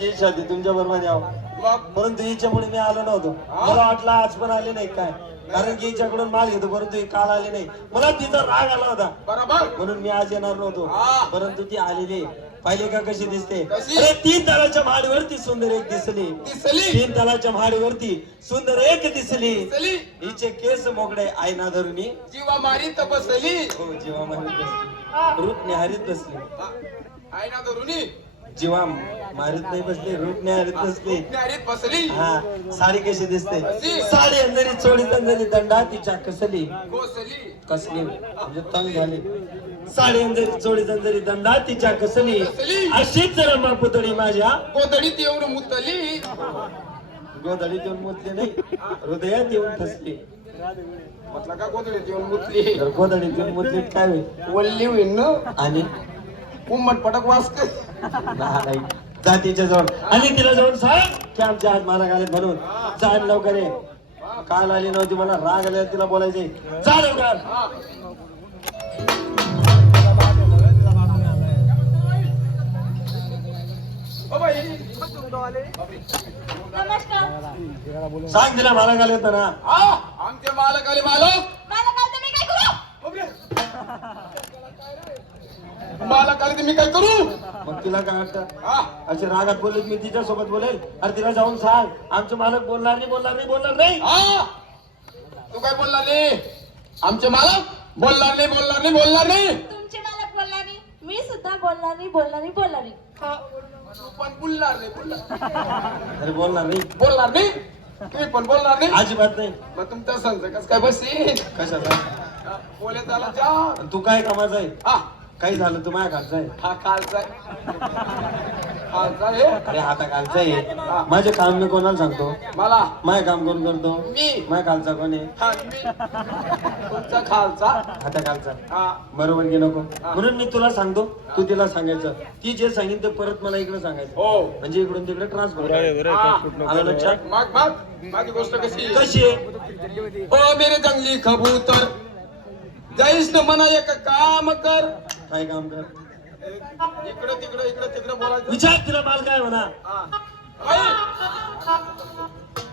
इच्छा होती तुमच्या बरोबर यावं, परंतु हिच्यामुळे मी आलो नव्हतो. मला वाटलं आज पण आले नाही काय, कारण की हिच्याकडून माल घेतो परंतु ही काल आली नाही. मला तिचा राग आला होता बरोबर, म्हणून मी आज येणार नव्हतो. परंतु ती आलेली. पाहिले का कशी दिसते? कशी? अरे 3 तलाच्या महाडीवरती सुंदर एक दिसली. दिसली? 3 तलाच्या महाडीवरती सुंदर एक दिसली. दिसली? हिचे केस मोकळे आईना धरुनी जीवा मारी तपसली. हो जीवा मारीत बसली, रूप निहारीत बसली. आई ना धरुनी जीवा मारीत नाही बसली, रूप निहारीत बसली. नारीत बसली. हा साडी कशी दिसते? कशी? साडी अंजरी चोळी अंजरी दंडा तिच्या कसली कोसली. कसली म्हणजे तंग झाली. साडी अंजरी चोळी अंजरी दंडा तिच्या कसली. कसली? अशीच रमा पुतळी माझ्या गोधडीत येऊन मुतली. गोधडीत येऊन मुतली नाही, हृदयात येऊन फसली. म्हटलं का गोधडीत येऊन मुतली? तर गोधडीत येऊन मुतली काय होईल? वल्ली होईन ना, आणि उम्मट पटक वास काय. नाही जातीच्या जवळ आणि तिला जाऊन सांग की आमच्या आज मला घालत म्हणून. जा लवकर ये. काल आली नव्हती, मला राग आला तिला बोलायचे. जा लवकर. ओ बाई, नमस्कार. सांग तिला मला घालत ना. आमचे मालक आले. मालक मला काय तुम्ही काय करू? मालक आले तर मी काय करू? मग तिला काय वाटतं? हा, असे रागात बोलले मी तिच्या सोबत बोलेल. अरे तिला जाऊन सांग आमचे मालक बोलणार नाही, बोलणार नाही, बोलणार नाही. हा. तू काय बोलला नाही? आमचे मालक बोलणार नाही, बोलणार नाही, बोलणार नाही. तुमचे मालक बोलणार नाही, मी सुद्धा बोलणार नाही, बोलणार नाही, बोलणार नाही. तू पण बोलणार नाही, बोलणार अरे बोलणार नाही, बोलणार नाही. तुम्ही पण बोलणार नाही. अजिबात नाही. मग तुमच्या संघ कस काय बसतील? कशाला? बोले झाला जा. आणि तू काय कामाचा आहे? हा, काही झालं तू माझ्या खालचा आहे. हा खालचा खालचा आहे. अरे हाता खालचा आहे. माझे काम मी कोणाला सांगतो? मला माझे काम कोण करतो? मी. माझ्या खालचा कोण आहे? हा, मी. तुमचा खालचा. हाता खालचा. हा, बरोबर की नको? म्हणून मी तुला सांगतो, तू तिला सांगायचं. ती जे सांगेल ते परत मला इकडे सांगायचं, हो. म्हणजे इकडून तिकडे ट्रान्सफर. हा. आलं लक्षात? माझी गोष्ट कशी कशी आहे? ओ मेरे जंगली कबूतर, जाईस न मना एक काम कर. काय काम कर? इकडे तिकडे इकडे तिकडे बोलायचं. विचार तिला माल काय म्हणा. हा. आई,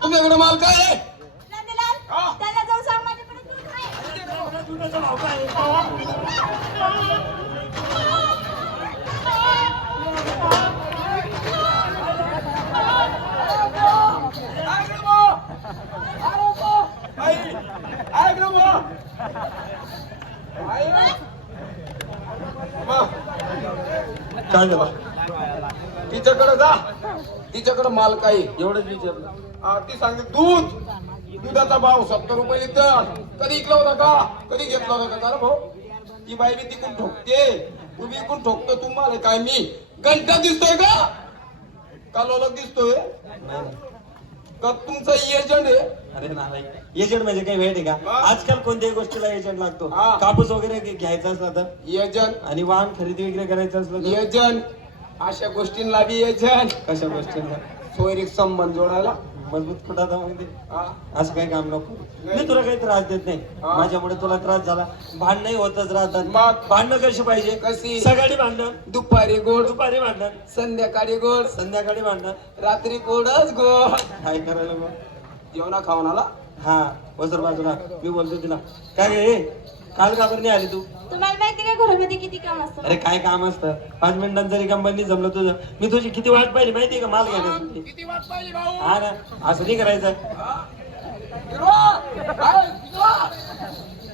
तुमच्याकडे माल काय आहे? नंदलाल, हा. त्याला जाऊन सांग माझ्याकडे दूध आहे. दुधाचा भाव काय आहे? काय झालं? तिच्याकडे जा. तिच्याकडे माल काय आहे? एवढंच विचारलं. ती सांगते दूध. दुधाचा भाव 70 रुपये लिटर. कधी इकला होता का? कधी घेतला होता का? भाऊ ती बाई बी तिकून ठोकते, तू बी इकून ठोकतो. तुम्हाला काय मी घंटा दिसतोय का लोलक दिसतोय का? तुमचा एजंट आहे. अरे नाही, एजंट म्हणजे काही वेळ आहे का? हा. आजकाल कोणत्याही गोष्टीला एजंट लागतो. हा. कापूस वगैरे घ्यायचा असला तर, एजंट आणि वाहन खरेदी वगैरे करायचं असलं तर, एजंट अशा गोष्टींना बी एजंट. कशा गोष्टींना सोयरीक संबंध जोडायला. मजबूत कुठं मग ते हा. असं काही काम नको. मी तुला काही त्रास देत नाही. हा. माझ्यामुळे तुला त्रास झाला, भांडणही होतच राहतात. मग? भांडणं कशी पाहिजे? कशी? सकाळी भांडण, दुपारी गोड, दुपारी भांडण, संध्याकाळी गोड, संध्याकाळी भांडण. रात्री गोडच गोड. काय करायला मग? जेवणा खावणाला. हा वसर बाजूला मी बोलतो तिला. काय गे काल का बरं नाही आली तू? तुम्हाला माहिती का घरामध्ये किती काम असतं? अरे काय काम असतं? 5 मिनिटांत जरी कंपनी जमलं तुझं, मी तुझी किती वाट पाहिली माहितीये का माल घेण्यासाठी. किती वाट पाहिली भाऊ? हा ना, असं नाही करायचं. हिरवा! काय? हिरवा!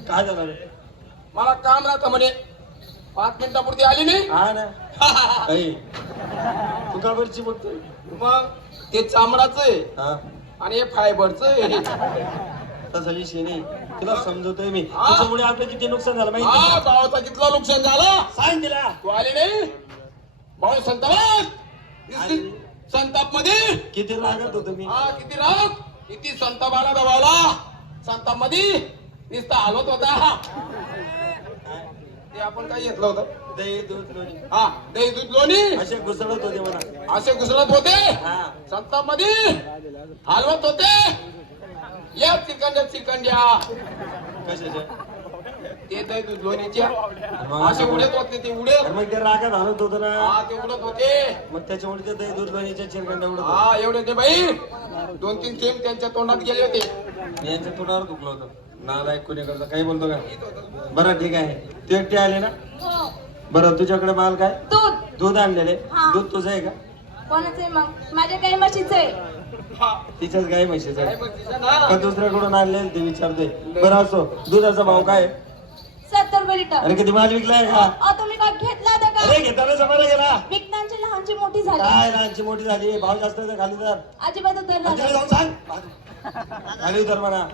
काय झालं रे? मला काम राहतं म्हणे. 5 मिनिटापुरती आली नाही. हा ना काही तू का बरची बघतोय? मग ते चामडाचं आहे हा आणि हे फायबरचं आहे. तसा विषय नाही, तुला समजवतोय मी. हा. त्याच्यामुळे आपलं किती नुकसान झालं माहिती हा, आहे का? भावाचा कितला नुकसान झालं. सांग तिला. तू आली नाही भाऊ. संताप संताप मध्ये किती लागत होतो मी. हा, किती राग, किती संताप आला भावाला. संताप मध्ये नुसता हालत होता. ते आपण काय घेतलं होतं? दही दूध लोणी हा, दही दूध लोणी असे घुसळत होते मला. असे घुसळत होते. हा. संताप मध्ये हलवत होते. या चिकंड्या कशाच्या? ते दही दूध लोणीच्या मग असे उडत होते ते तर उडत. मग ते रागात आणत होतं ना, हा ते उडत होते. मग त्याच्यामुळे ते दही दूध लोणीच्या चिरगंडा उडत होतं. हा एवढे ते बाई 2-3 थेंब त्यांच्या तोंडात गेले होते. यांच्या तोंडावर दुखलं होतं. नालायक कोणी करतं, काही बोलतो का? बरं ठीक आहे, तू एकटी आले ना. हो. बरं तुझ्याकडे माल काय? दूध. दूध आणलेले. हा. दूध तुझं आहे का? कोणाचं आहे मग? माझ्या गाई म्हशीचं आहे. हा. तिच्याच गाय म्हशीचं काय आहे म्हणते ना? का दुसऱ्याकडून आणलेलं ते विचारते. बरं असो, दुधाचा भाव काय आहे? 70 रुपये लिटर. अरे किती माल विकलाय का? अहो, तुम्ही काय घेतला होता का? अरे घेताना जमायला गेला विकतांची लहानची मोठी झाली. काय, लहानची मोठी झाली, भाव जास्त आहे तर खाली तर अजिबात उतरला तिला नाही. जाऊन सांग खाली उतर म्हणा.